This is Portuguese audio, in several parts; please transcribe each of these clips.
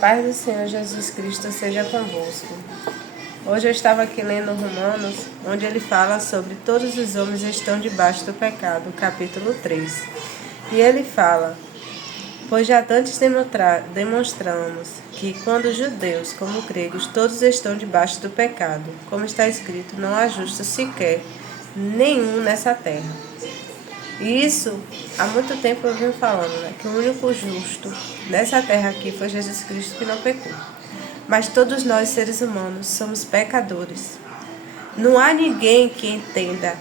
paz do Senhor Jesus Cristo seja convosco. Hoje eu estava aqui lendo Romanos, onde ele fala sobre todos os homens estão debaixo do pecado, capítulo 3. E ele fala: pois já antes demonstramos que quando os judeus como gregos todos estão debaixo do pecado, como está escrito, não há justo sequer nenhum nessa terra. E isso, há muito tempo eu venho falando, que o único justo nessa terra aqui foi Jesus Cristo que não pecou. Mas todos nós, seres humanos, somos pecadores. Não há ninguém que entenda,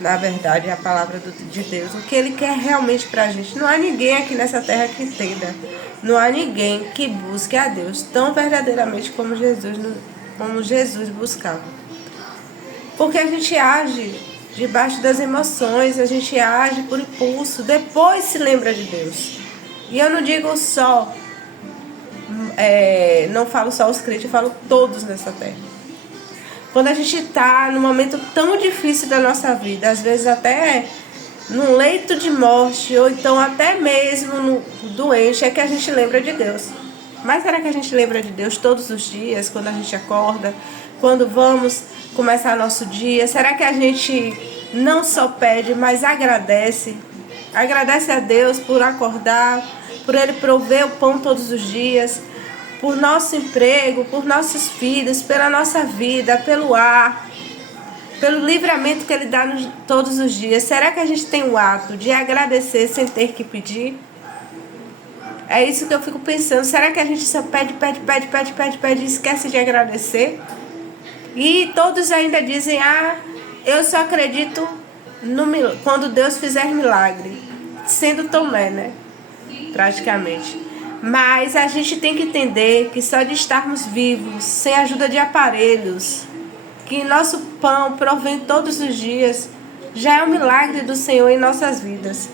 na verdade, a palavra de Deus, o que Ele quer realmente para a gente. Não há ninguém aqui nessa terra que entenda. Não há ninguém que busque a Deus tão verdadeiramente como Jesus buscava. Porque a gente age debaixo das emoções, a gente age por impulso, depois se lembra de Deus. E eu não digo só, não falo só os crentes, eu falo todos nessa terra. Quando a gente está num momento tão difícil da nossa vida, às vezes até num leito de morte, ou então até mesmo no doente, é que a gente lembra de Deus. Mas será que a gente lembra de Deus todos os dias, quando a gente acorda, quando vamos começar nosso dia? Será que a gente não só pede, mas agradece? Agradece a Deus por acordar, por Ele prover o pão todos os dias, por nosso emprego, por nossos filhos, pela nossa vida, pelo ar, pelo livramento que Ele dá todos os dias. Será que a gente tem o ato de agradecer sem ter que pedir? É isso que eu fico pensando. Será que a gente só pede e esquece de agradecer? E todos ainda dizem: eu só acredito quando Deus fizer milagre. Sendo Tomé, praticamente. Mas a gente tem que entender que só de estarmos vivos, sem a ajuda de aparelhos, que nosso pão provém todos os dias, já é um milagre do Senhor em nossas vidas.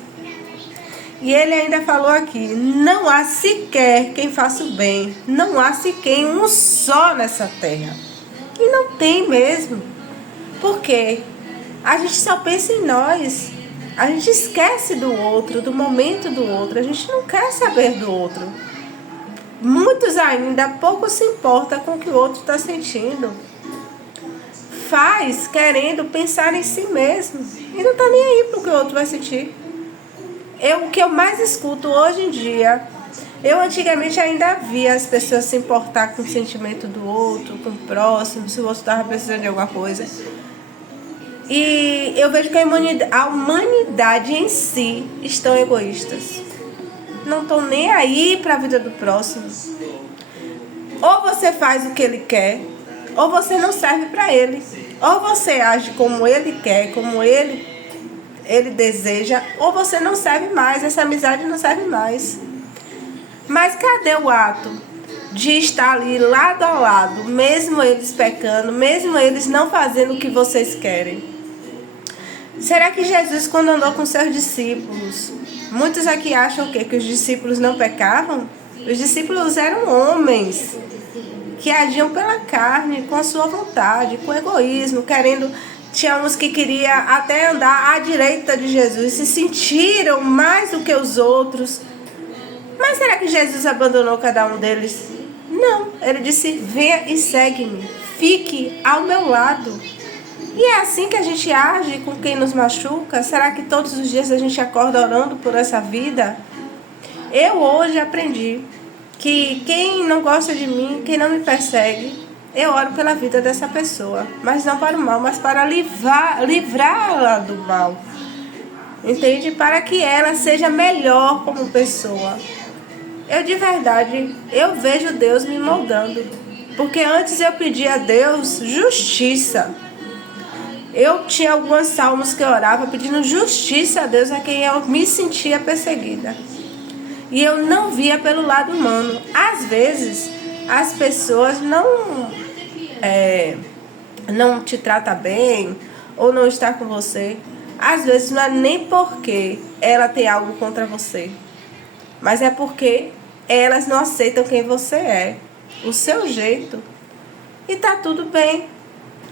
E ele ainda falou aqui: não há sequer quem faça o bem, não há sequer um só nessa terra. E não tem mesmo. Por quê? A gente só pensa em nós. A gente esquece do outro, do momento do outro. A gente não quer saber do outro. Muitos ainda pouco se importam com o que o outro está sentindo. Faz querendo pensar em si mesmo. E não está nem aí para o que o outro vai sentir. O que eu mais escuto hoje em dia, eu antigamente ainda via as pessoas se importar com o sentimento do outro, com o próximo, se o outro estava precisando de alguma coisa. E eu vejo que a humanidade em si estão egoístas. Não estão nem aí para a vida do próximo. Ou você faz o que ele quer, ou você não serve para ele. Ou você age como ele quer, como ele deseja, ou você não serve mais, essa amizade não serve mais. Mas cadê o ato de estar ali lado a lado, mesmo eles pecando, mesmo eles não fazendo o que vocês querem? Será que Jesus, quando andou com seus discípulos, muitos aqui acham o quê? Que os discípulos não pecavam? Os discípulos eram homens que agiam pela carne, com a sua vontade, com egoísmo, querendo. Tinha uns que queriam até andar à direita de Jesus, se sentiram mais do que os outros. Mas será que Jesus abandonou cada um deles? Não, ele disse: venha e segue-me, fique ao meu lado. E é assim que a gente age com quem nos machuca? Será que todos os dias a gente acorda orando por essa vida? Eu hoje aprendi que quem não gosta de mim, quem não me persegue, eu oro pela vida dessa pessoa. Mas não para o mal, mas para livrá-la do mal. Entende? Para que ela seja melhor como pessoa. Eu de verdade, eu vejo Deus me moldando. Porque antes eu pedia a Deus justiça. Eu tinha alguns salmos que eu orava pedindo justiça a Deus, a quem eu me sentia perseguida. E eu não via pelo lado humano. Às vezes, as pessoas não te tratam bem ou não estão com você. Às vezes não é nem porque ela tem algo contra você, mas é porque elas não aceitam quem você é, o seu jeito. E tá tudo bem.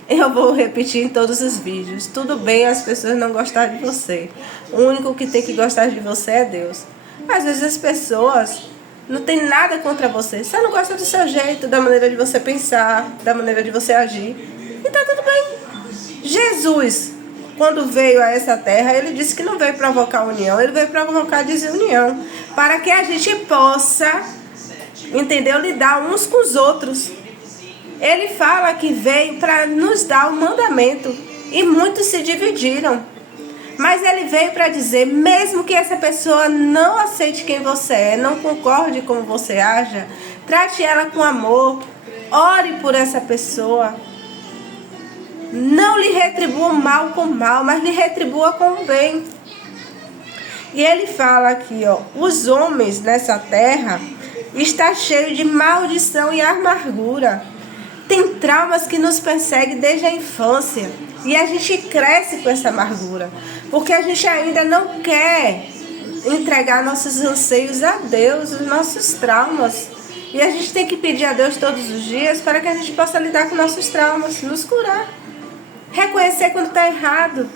Eu vou repetir em todos os vídeos. Tudo bem as pessoas não gostarem de você. O único que tem que gostar de você é Deus. Às vezes as pessoas Não tem nada contra você. Só não gosta do seu jeito, da maneira de você pensar, da maneira de você agir. E tá tudo bem. Jesus, quando veio a essa terra, ele disse que não veio provocar união, ele veio provocar desunião. Para que a gente possa, entendeu? Lidar uns com os outros. Ele fala que veio para nos dar um mandamento. E muitos se dividiram. Mas ele veio para dizer, mesmo que essa pessoa não aceite quem você é, não concorde como você aja, trate ela com amor, ore por essa pessoa. Não lhe retribua o mal com o mal, mas lhe retribua com o bem. E ele fala aqui, ó, os homens nessa terra estão cheios de maldição e amargura. Tem traumas que nos perseguem desde a infância. E a gente cresce com essa amargura. Porque a gente ainda não quer entregar nossos anseios a Deus, os nossos traumas. E a gente tem que pedir a Deus todos os dias para que a gente possa lidar com nossos traumas, nos curar. Reconhecer quando está errado.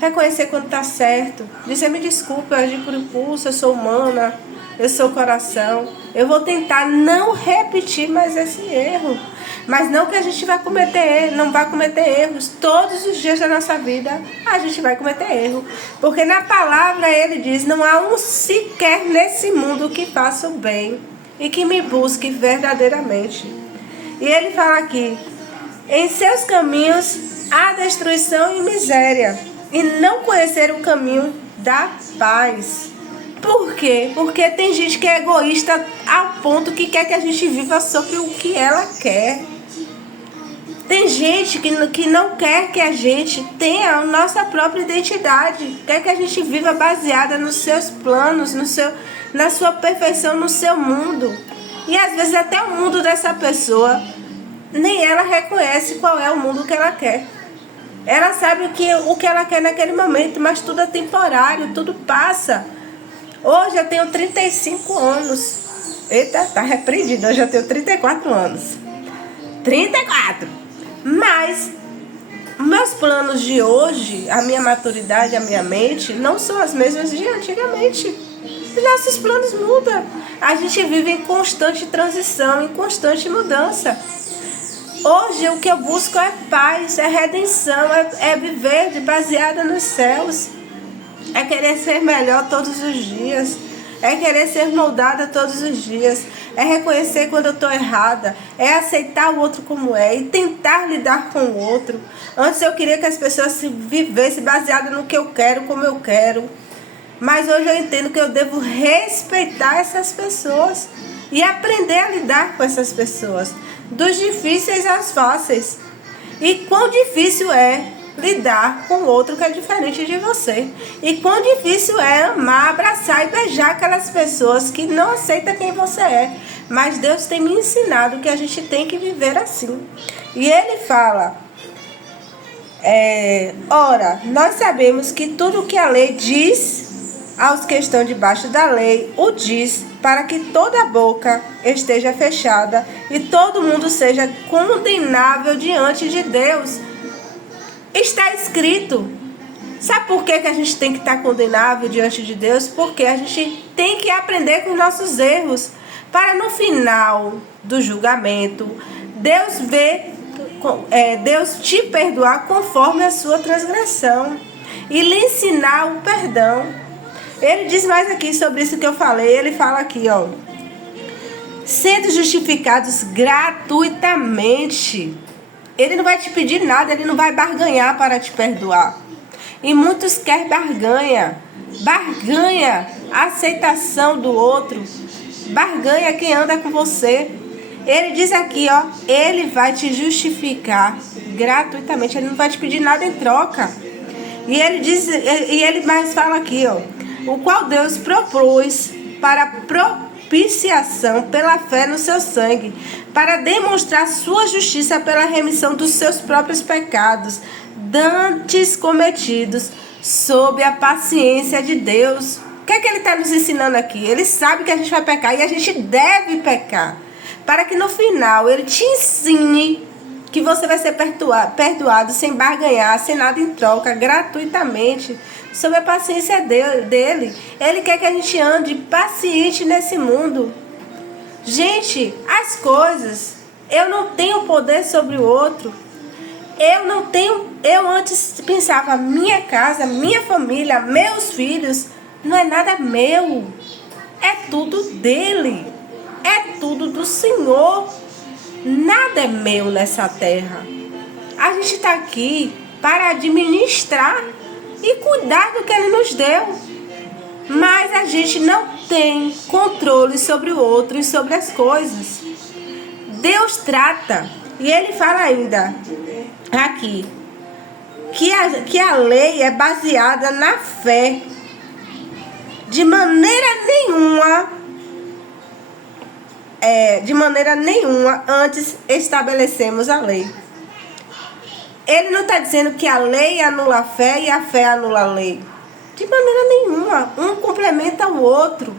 Reconhecer quando está certo. Dizer, me desculpa, eu agi por impulso, eu sou humana, eu sou coração. Eu vou tentar não repetir mais esse erro. Mas não que a gente vai cometer, não vai cometer erros. Todos os dias da nossa vida a gente vai cometer erro. Porque na palavra ele diz, não há um sequer nesse mundo que faça o bem e que me busque verdadeiramente. E ele fala aqui, em seus caminhos há destruição e miséria, e não conhecer o caminho da paz. Por quê? Porque tem gente que é egoísta ao ponto que quer que a gente viva sobre o que ela quer. Tem gente que não quer que a gente tenha a nossa própria identidade. Quer que a gente viva baseada nos seus planos, na sua perfeição, no seu mundo. E às vezes até o mundo dessa pessoa, nem ela reconhece qual é o mundo que ela quer. Ela sabe o que ela quer naquele momento, mas tudo é temporário, tudo passa. Hoje eu tenho 35 anos. Eita, tá repreendido. Hoje eu tenho 34 anos. 34! Mas meus planos de hoje, a minha maturidade, a minha mente, não são as mesmas de antigamente. Os nossos planos mudam. A gente vive em constante transição, em constante mudança. Hoje o que eu busco é paz, é redenção, é viver baseada nos céus. É querer ser melhor todos os dias. É querer ser moldada todos os dias. É reconhecer quando eu estou errada. É aceitar o outro como é. E tentar lidar com o outro. Antes eu queria que as pessoas vivessem baseadas no que eu quero, como eu quero. Mas hoje eu entendo que eu devo respeitar essas pessoas. E aprender a lidar com essas pessoas. Dos difíceis aos fáceis. E quão difícil é lidar com outro que é diferente de você. E quão difícil é amar, abraçar e beijar aquelas pessoas que não aceitam quem você é. Mas Deus tem me ensinado que a gente tem que viver assim. E ele fala, ora, nós sabemos que tudo o que a lei diz aos que estão debaixo da lei, o diz para que toda boca esteja fechada e todo mundo seja condenável diante de Deus. Está escrito. Sabe por que a gente tem que estar condenável diante de Deus? Porque a gente tem que aprender com os nossos erros. Para no final do julgamento, Deus te perdoar conforme a sua transgressão. E lhe ensinar o perdão. Ele diz mais aqui sobre isso que eu falei. Ele fala aqui, ó. Sendo justificados gratuitamente. Ele não vai te pedir nada, ele não vai barganhar para te perdoar. E muitos querem barganha. Barganha a aceitação do outro. Barganha quem anda com você. Ele diz aqui, ó, ele vai te justificar gratuitamente. Ele não vai te pedir nada em troca. E ele mais fala aqui, ó, o qual Deus propôs para propiciação pela fé no seu sangue, para demonstrar sua justiça pela remissão dos seus próprios pecados, dantes cometidos, sob a paciência de Deus. O que é que ele está nos ensinando aqui? Ele sabe que a gente vai pecar e a gente deve pecar, para que no final ele te ensine que você vai ser perdoado sem barganhar, sem nada em troca, gratuitamente, sob a paciência dele. Ele quer que a gente ande paciente nesse mundo. Gente, as coisas, eu não tenho poder sobre o outro. Eu antes pensava, minha casa, minha família, meus filhos, não é nada meu. É tudo dele. É tudo do Senhor. Nada é meu nessa terra. A gente está aqui para administrar e cuidar do que ele nos deu. Mas a gente não tem controle sobre o outro e sobre as coisas. Deus trata, e ele fala ainda aqui, que a lei é baseada na fé. De maneira nenhuma antes estabelecemos a lei. Ele não está dizendo que a lei anula a fé e a fé anula a lei. De maneira nenhuma. Um complementa o outro.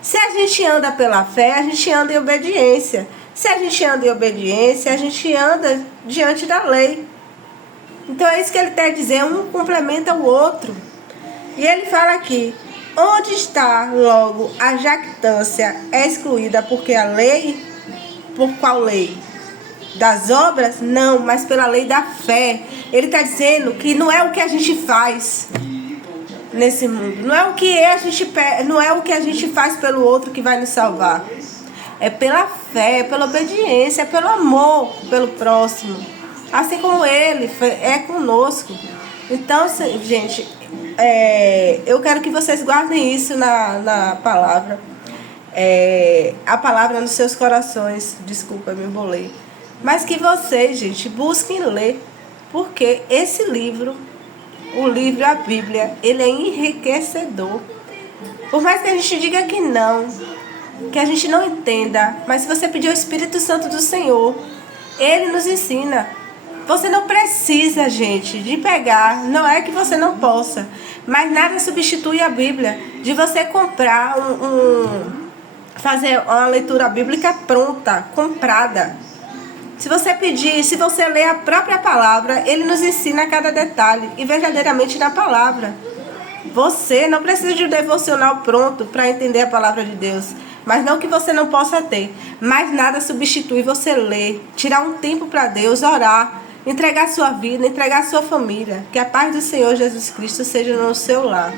Se a gente anda pela fé, a gente anda em obediência. Se a gente anda em obediência, a gente anda diante da lei. Então é isso que ele quer dizer. Um complementa o outro. E ele fala aqui, onde está logo a jactância é excluída porque a lei, por qual lei? Das obras? Não, mas pela lei da fé. Ele está dizendo que não é o que a gente faz nesse mundo, não é o que a gente faz pelo outro que vai nos salvar. É pela fé, é pela obediência, é pelo amor pelo próximo. Assim como ele é conosco. Então, gente, eu quero que vocês guardem isso na palavra. A palavra nos seus corações. Desculpa, me embolei. Mas que vocês, gente, busquem ler. Porque esse livro, o livro, a Bíblia, ele é enriquecedor. Por mais que a gente diga que não, que a gente não entenda, mas se você pedir ao Espírito Santo do Senhor, ele nos ensina. Você não precisa, gente, de pegar, não é que você não possa, mas nada substitui a Bíblia, de você comprar fazer uma leitura bíblica pronta, comprada. Se você pedir, se você ler a própria palavra, ele nos ensina cada detalhe e verdadeiramente na palavra. Você não precisa de um devocional pronto para entender a palavra de Deus. Mas não que você não possa ter. Mas nada substitui você ler, tirar um tempo para Deus, orar, entregar sua vida, entregar sua família. Que a paz do Senhor Jesus Cristo seja no seu lar.